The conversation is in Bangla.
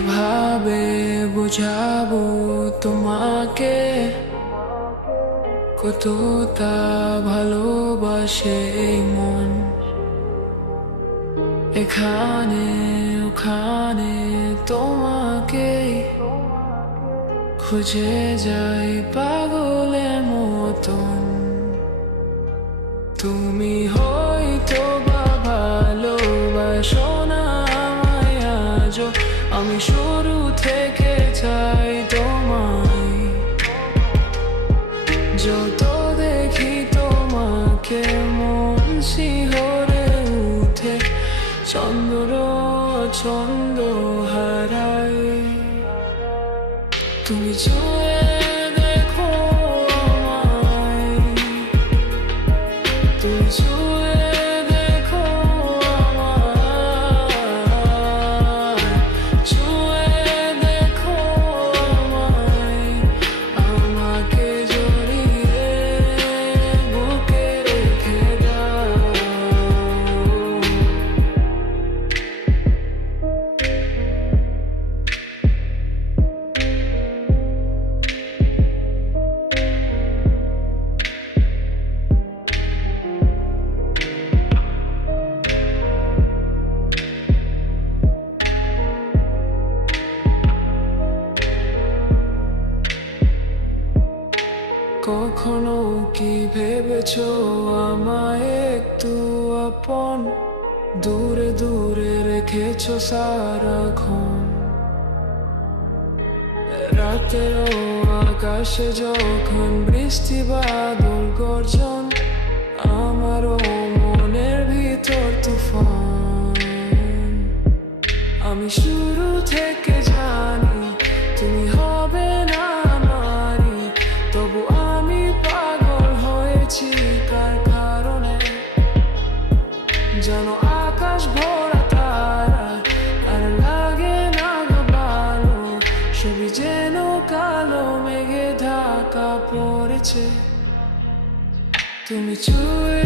কিভাবে বোঝাবো তোমাকে কতটা ভালোবাসে এই মন। এখানে ওখানে তোমাকে খুঁজে যাই পাগলের মতন। তুমি হয়তো বা ভালোবাসো না আমায় আজও, আমি শুরু থেকে চাই তোমায়। যত দেখি তোমাকে মন শিহরে উঠে, চন্দ্র ছন্দ হারায়। তুমি ছুঁয়ে দেখো আমায়, তুমি ছুঁয়ে দেখো আমায়, ছুঁয়ে দেখো আমায়, আমাকে জড়িয়ে বুকে রেখে দাও। কখনো কি ভেবেছো আমায় একটু আপন, দূরে দূরে রেখেছো সারাক্ষণ। রাতেরও আকাশে যখন বৃষ্টি বাদল গর্জন, আমারও মনের ভিতর তুফান। আমি শুরু থেকে জানি তুমি হবে না আমারই, তবু আমি পাগল হয়েছি কার কারণে। যেন আকাশ ভরা তারা আর লাগে না গো ভালো, ছবি যেন কালো মেঘে ঢাকা পড়েছে। তুমি ছুঁয়ে